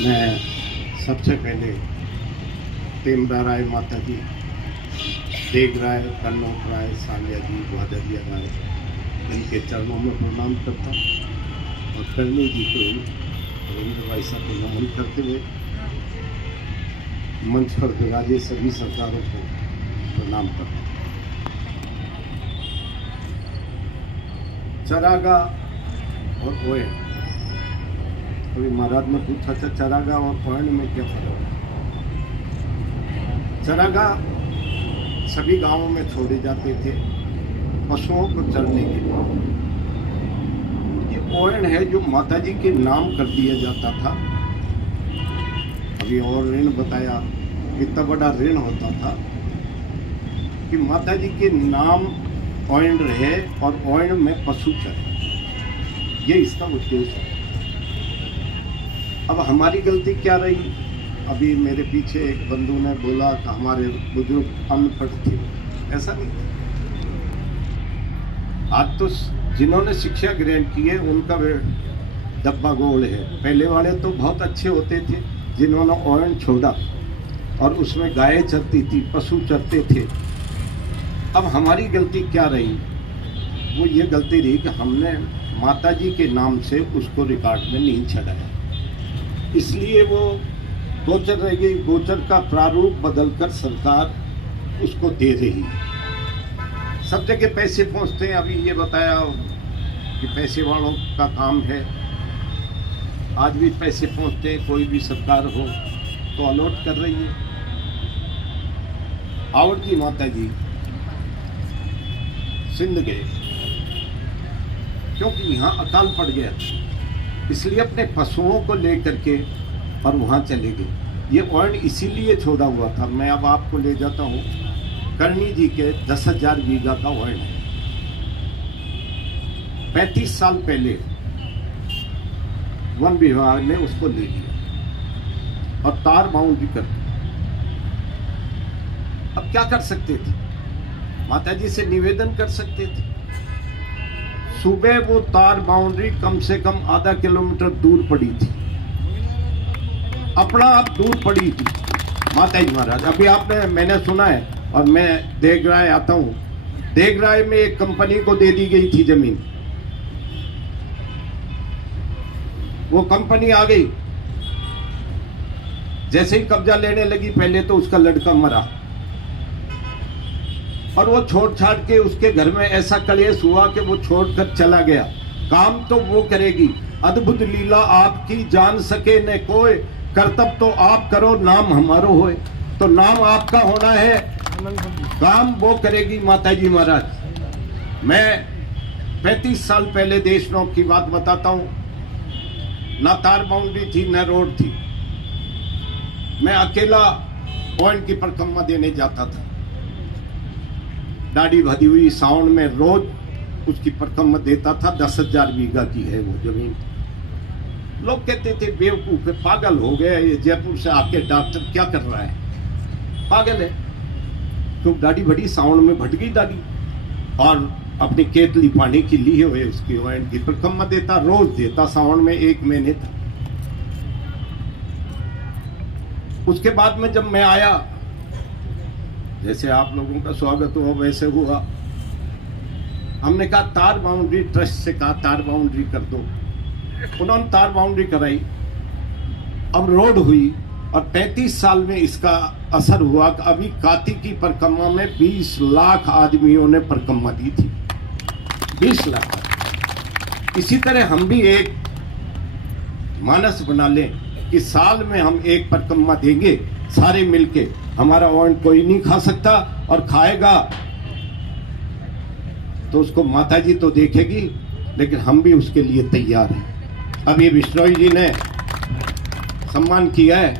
मैं सबसे पहले तेमरा राय माता जी, देग राय, कन्नौज राय, सालिया जी, भादरिया राय, इनके चरणों में प्रणाम करता हूँ और करणी जी को, रविंद्र भाई साहब को नमन करते हुए मंच पर विराजे सभी सरकारों को प्रणाम करता हूँ। चरागाह और ओएन, अभी महाराज ने पूछा था चरागाह और ओएन में क्या फर्क है। चरागाह सभी गांवों में छोड़े जाते थे पशुओं को चरने के लिए। ये ओएन है जो माता जी के नाम कर दिया जाता था। अभी और ऋण बताया, इतना बड़ा ऋण होता था कि माता जी के नाम ओएन रहे और ओएन में पशु चरे, ये इसका उद्देश्य है। अब हमारी गलती क्या रही? अभी मेरे पीछे एक बंधु ने बोला कि हमारे बुजुर्ग अनपढ़ थे। ऐसा नहीं था। आज तो जिन्होंने शिक्षा ग्रहण की है उनका डब्बा गोल है। पहले वाले तो बहुत अच्छे होते थे जिन्होंने ओएन छोड़ा और उसमें गायें चरती थी, पशु चरते थे। अब हमारी गलती क्या रही? वो ये गलती रही कि हमने माता जी के नाम से उसको रिकॉर्ड में नहीं चढ़ाया, इसलिए वो गोचर रह गई। गोचर का प्रारूप बदलकर सरकार उसको दे रही है। सब जगह पैसे पहुंचते हैं। अभी ये बताया कि पैसे वालों का काम है, आज भी पैसे पहुंचते हैं। कोई भी सरकार हो तो अलॉट कर रही है। आवड़ जी माता जी सिंध गए क्योंकि यहाँ अकाल पड़ गया था, इसलिए अपने पशुओं को लेकर के और वहाँ चले गए। ये ओएन इसीलिए छोड़ा हुआ था। मैं अब आपको ले जाता हूँ। करणी जी के 10,000 बीघा का ओएन है। 35 साल पहले वन विभाग ने उसको ले लिया और तार बाउंड्री कर दी। अब क्या कर सकते थे? माता जी से निवेदन कर सकते थे। सुबह वो तार बाउंड्री कम से कम आधा किलोमीटर दूर पड़ी थी, अपना आप दूर पड़ी थी माता जी महाराज। अभी आपने, मैंने सुना है और मैं देगराय आता हूँ, देगराय में एक कंपनी को दे दी गई थी जमीन। वो कंपनी आ गई, जैसे ही कब्जा लेने लगी, पहले तो उसका लड़का मरा और वो छोड़ छाड़ के उसके घर में ऐसा कलेश हुआ कि वो छोड़कर चला गया। काम तो वो करेगी, अद्भुत लीला आपकी जान सके न कोई, कर्तव्य तो आप करो नाम हमारो होए। तो नाम आपका होना है, काम वो करेगी माता जी महाराज। मैं 35 साल पहले देशनोक की बात बताता हूँ। ना तार बाउंड्री थी, ना रोड थी। मैं अकेला ओएन की परिक्रमा देने जाता था। दाढ़ी बधी हुई सावन में रोज उसकी परिक्रमा देता था। 10,000 बीघा की है वो जमीन। लोग कहते थे बेवकूफ है, पागल हो गया ये, जयपुर से आके डॉक्टर क्या कर रहा है, पागल है। तो दाढ़ी बड़ी, सावन में भट गई दाढ़ी और अपनी केतली पानी की ली हुए उसकी ओएन की परिक्रमा देता, रोज देता। सावन में 1 महीने था। उसके बाद में जब मैं आया, जैसे आप लोगों का स्वागत हुआ वैसे हुआ। हमने कहा तार बाउंड्री, ट्रस्ट से कहा तार बाउंड्री कर दो। उन्होंने तार बाउंड्री कराई, अब रोड हुई और 35 साल में इसका असर हुआ कि अभी कार्तिकी परिक्रमा में 20 लाख आदमियों ने परिक्रमा दी थी। 20 लाख। इसी तरह हम भी एक मानस बना लें कि साल में हम एक परिक्रमा देंगे सारे मिलके। हमारा ओएन कोई नहीं खा सकता और खाएगा तो उसको माता जी तो देखेगी, लेकिन हम भी उसके लिए तैयार हैं। अब ये बिश्नोई जी ने सम्मान किया है।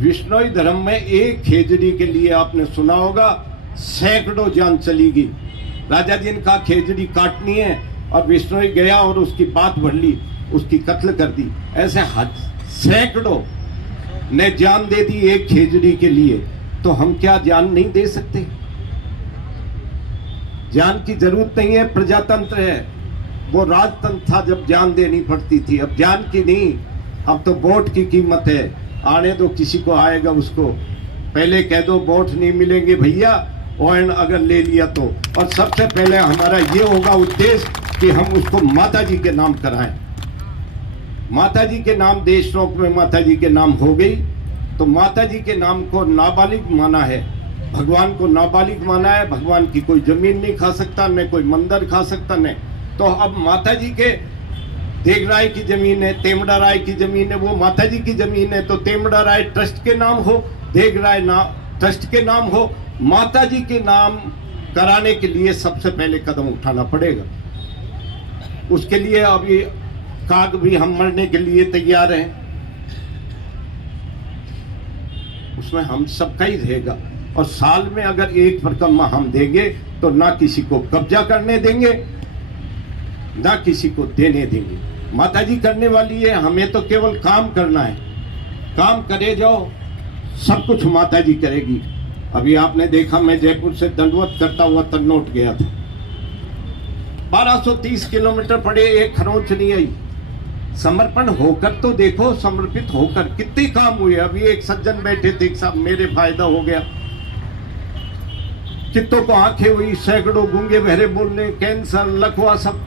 बिश्नोई धर्म में एक खेजड़ी के लिए आपने सुना होगा सैकड़ों जान चली गई। राजा जी ने कहा खेजड़ी काटनी है और बिश्नोई गया और उसकी बात भर ली, उसकी कत्ल कर दी। ऐसे सैकड़ों ने जान दे दी एक खेजड़ी के लिए, तो हम क्या जान नहीं दे सकते? जान की जरूरत नहीं है, प्रजातंत्र है। वो राजतंत्र था जब जान देनी पड़ती थी, अब जान की नहीं, अब तो वोट की कीमत है। आने दो, किसी को आएगा उसको, पहले कह दो वोट नहीं मिलेंगे भैया, और अगर ले लिया तो। और सबसे पहले हमारा ये होगा उद्देश्य कि हम उसको माता जी के नाम कराएं। माता जी के नाम देशनोक में माता जी के नाम हो गई, तो माता जी के नाम को नाबालिग माना है, भगवान को नाबालिग माना है। भगवान की कोई जमीन नहीं खा सकता, न कोई मंदिर खा सकता, न तो अब माता जी के देगराय की जमीन है, तेमड़ा राय की जमीन है, वो माता जी की जमीन है, तो तेमड़ा राय ट्रस्ट के नाम हो, देगराय ट्रस्ट के नाम हो। माता जी के नाम कराने के लिए सबसे पहले कदम उठाना पड़ेगा। उसके लिए अभी काग भी हम मरने के लिए तैयार हैं, उसमें हम सबका ही रहेगा। और साल में अगर एक परिक्रमा हम देंगे तो ना किसी को कब्जा करने देंगे, ना किसी को देने देंगे। माता जी करने वाली है, हमें तो केवल काम करना है, काम करे जाओ, सब कुछ माता जी करेगी। अभी आपने देखा, मैं जयपुर से दंडवत करता हुआ तन्नौट गया था, 1230 किलोमीटर पड़े, एक खरोंच नहीं आई। समर्पण होकर तो देखो, समर्पित होकर कितने काम हुए। अभी एक सज्जन बैठे थे, साहब मेरे फायदा हो गया, कितों को आंखें हुई, सैकड़ों गूंगे बहरे बोलने, कैंसर, लकवा, सब।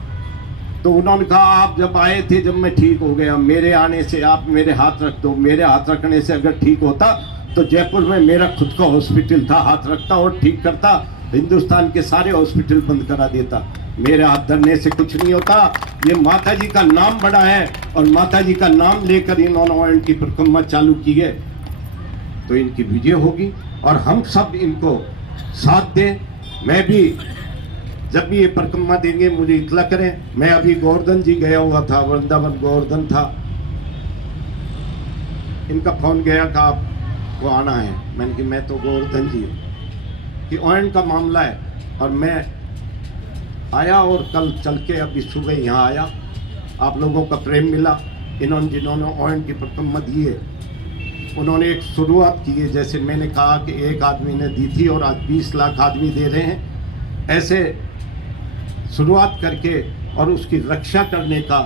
तो उन्होंने कहा आप जब आए थे, जब मैं ठीक हो गया, मेरे आने से आप मेरे हाथ रख दो। मेरे हाथ रखने से अगर ठीक होता तो जयपुर में मेरा खुद का हॉस्पिटल था, हाथ रखता और ठीक करता, हिंदुस्तान के सारे हॉस्पिटल बंद करा देता। मेरे हाथ धरने से कुछ नहीं होता। ये माता जी का नाम बड़ा है, और माता जी का नाम लेकर इन्होंने इनकी परिक्रमा चालू की है, तो इनकी विजय होगी। और हम सब इनको साथ दें। मैं भी जब भी ये परिक्रमा देंगे मुझे इतला करें। मैं अभी गोवर्धन जी गया हुआ था, वृंदावन गोवर्धन था, इनका फोन गया कि आपको आना है। मैंने कि मैं तो गोवर्धन जी हूँ, कि ऑयन का मामला है। और मैं आया और कल चल के अभी सुबह यहाँ आया। आप लोगों का प्रेम मिला। जिन्होंने ऑयन की परिक्रमा दी है, उन्होंने एक शुरुआत की है। जैसे मैंने कहा कि एक आदमी ने दी थी और आज 20 लाख आदमी दे रहे हैं, ऐसे शुरुआत करके और उसकी रक्षा करने का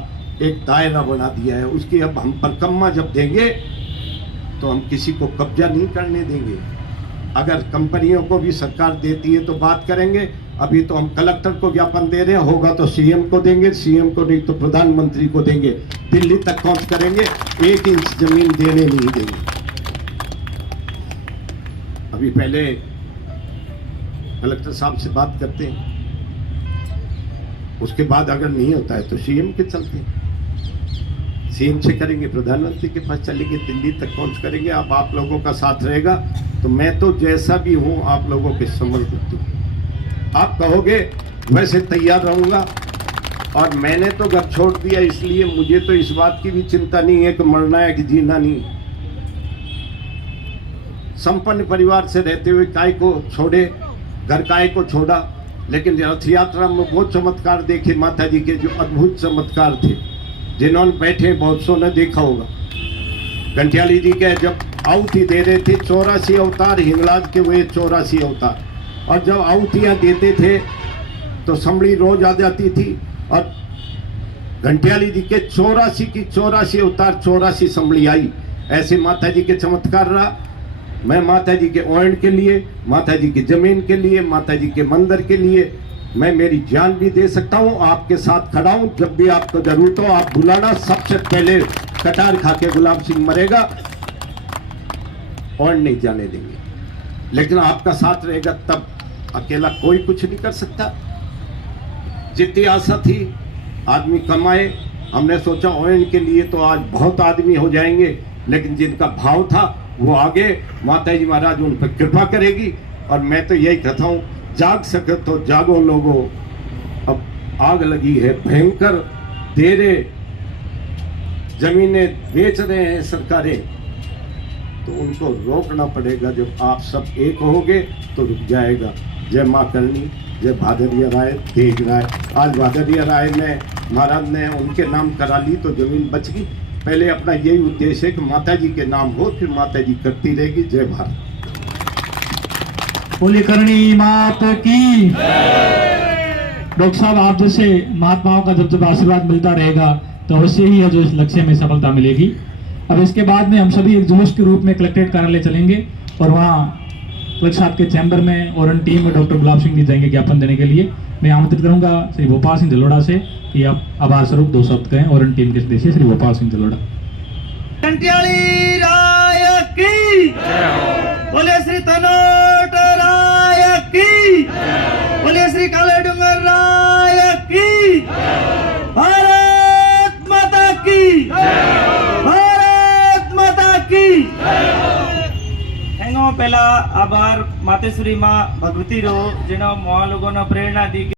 एक दायरा बना दिया है। उसकी अब हम परिक्रमा जब देंगे तो हम किसी को कब्जा नहीं करने देंगे। अगर कंपनियों को भी सरकार देती है तो बात करेंगे। अभी तो हम कलेक्टर को ज्ञापन दे रहे हैं, होगा तो सीएम को देंगे, सीएम को नहीं तो प्रधानमंत्री को देंगे, दिल्ली तक पहुंच करेंगे, 1 इंच जमीन देने नहीं देंगे। अभी पहले कलेक्टर साहब से बात करते हैं, उसके बाद अगर नहीं होता है तो सीएम के चलते हैं, सीएम से करेंगे, प्रधानमंत्री के पास चलेंगे, दिल्ली तक पहुंच करेंगे। अब आप लोगों का साथ रहेगा तो मैं तो जैसा भी हूं आप लोगों के समर्पित हूं। आप कहोगे वैसे तैयार रहूंगा। और मैंने तो घर छोड़ दिया, इसलिए मुझे तो इस बात की भी चिंता नहीं है कि मरना है कि जीना नहीं। संपन्न परिवार से रहते हुए काय को छोड़े, घर काय को छोड़ा। लेकिन रथ यात्रा में वो चमत्कार देखे माता जी के, जो अद्भुत चमत्कार थे, जिन्होंने बैठे बहुत सौ ने देखा होगा। घंटियाली जी के जब आहुति दे रहे थे, 84 अवतार हिंगलाज के हुए, 84 अवतार। और जब आहुतियाँ देते थे तो संभली रोज आ जाती थी। और घंटियाली जी के 84 की 84 अवतार, 84 संभली आई। ऐसे माता जी के चमत्कार रहा। मैं माता जी के ओण के लिए, माता जी की जमीन के लिए, माता जी के मंदिर के लिए मैं मेरी जान भी दे सकता हूँ। आपके साथ खड़ा हूँ, जब भी आपको जरूरत हो आप बुलाना। सबसे पहले कटार खा के गुलाब सिंह मरेगा, और नहीं जाने देंगे। लेकिन आपका साथ रहेगा, तब अकेला कोई कुछ नहीं कर सकता। जितनी आशा थी आदमी कमाए, हमने सोचा ओएन के लिए तो आज बहुत आदमी हो जाएंगे, लेकिन जिनका भाव था वो आगे, माता जी महाराज उन पर कृपा करेगी। और मैं तो यही कहता हूँ, जाग सके तो जागो लोगों, अब आग लगी है भयंकर, दे रहे जमीनें बेच रहे हैं सरकारें, तो उनको रोकना पड़ेगा। जब आप सब एक होगे तो रुक जाएगा। जय माँ करनी, जय भादरिया राय, तेज राय। आज भादरिया राय ने, महाराज ने उनके नाम करा ली तो जमीन बच गई। पहले अपना यही उद्देश्य है कि माता जी के नाम हो, फिर माता जी करती रहेगी। जय भारत। बोली करणी मात की। डॉक्टर साहब, आप जैसे महात्माओं का जब जब आशीर्वाद मिलता रहेगा तो अवश्य ही है जो इस लक्ष्य में सफलता मिलेगी। अब इसके बाद में हम सभी एक जुलूस के रूप में कलेक्ट्रेट कार्यालय चलेंगे और वहाँ कलेक्टर साहब के चैम्बर में और उन टीम में डॉक्टर गुलाब सिंह जी जाएंगे ज्ञापन देने के लिए। मैं आमंत्रित करूंगा श्री भोपाल सिंह जलोड़ा से कि आप आभार स्वरूप 2 शब्द कहें और उन टीम के सदस्य श्री भोपाल सिंह जलोड़ा। कंटियाली राय की, बोले श्री तनोट राय की, बोले श्री काले डूंगर राय की, भारत माता की, भारत माता की। हेंगो पहला आभार मातेश्वरी माँ भगवती रो, जेनो मोआ लोगों ने प्रेरणा दी।